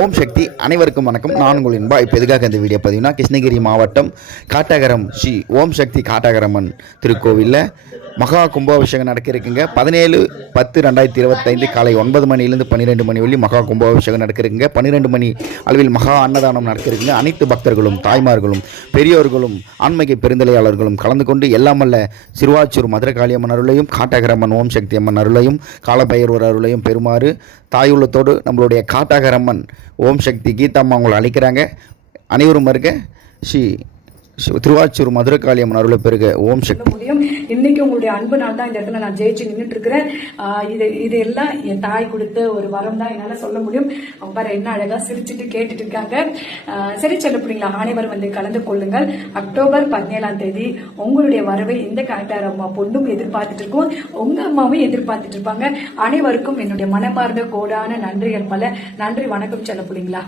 ஓம் சக்தி அனைவருக்கும் வணக்கம். நான் உங்கள் என்பா இப்போ எதுக்காக இந்த வீடியோ பதிவுனா கிருஷ்ணகிரி மாவட்டம் காட்டாகரம் ஸ்ரீ ஓம் சக்தி காட்டாகரம்மன் திருக்கோவிலில். மகா கும்பாபிஷேகம் நடக்க இருக்குங்க பதினேழு பத்து ரெண்டாயிரத்தி இருபத்தைந்து காலை ஒன்பது மணிலேருந்து பன்னிரெண்டு மணி வரையும் மகா கும்பாபிஷேகம் நடக்க இருக்குங்க பன்னிரெண்டு மணி அளவில் மகா அன்னதானம் நடக்க இருக்குங்க அனைத்து பக்தர்களும் தாய்மார்களும் பெரியோர்களும் ஆன்மீக பெருந்தலையாளர்களும் கலந்து கொண்டு எல்லாம் வல்ல சிறுவாச்சூர் மதுரகாளியம்மன் அருளையும் காட்டகரம்மன் ஓம் சக்தி அம்மன் அருளையும் காலபைரவர் அருளையும் பெறுமாறு தாயுள்ளத்தோடு நம்மளுடைய காட்டகரம்மன் ஓம் சக்தி கீதாம்மா உங்களை அழைக்கிறாங்க. அனைவரும் இருக்க ஸ்ரீ திருவாச்சூர் மதுரகாளியம்மன் அருளை பெருக. ஓம் சக்தி. முடியும். இன்னைக்கு உங்களுடைய அன்பு நாள் தான் இந்த இடத்துல நான் ஜெயிச்சு நின்றுட்டு இருக்கிறேன் ஆஹ் இது இது எல்லாம் என் தாய் கொடுத்த ஒரு வரம் தான். என்னால சொல்ல முடியும். அவங்க பாரு என்ன அழகா சிரிச்சுட்டு கேட்டுட்டு இருக்காங்க ஆஹ் சரி சொல்ல பிள்ளைங்களா அனைவரும் வந்து கலந்து கொள்ளுங்கள். அக்டோபர் பதினேழாம் தேதி உங்களுடைய வரவை இந்த காட்டார் அம்மா பொண்ணும் எதிர்பார்த்துட்டு இருக்கோம் உங்க அம்மாவும் எதிர்பார்த்துட்டு இருப்பாங்க அனைவருக்கும் என்னுடைய மனமார்ந்த கோடான நன்றிகள் பல. நன்றி வணக்கம் சொல்ல பிள்ளைங்களா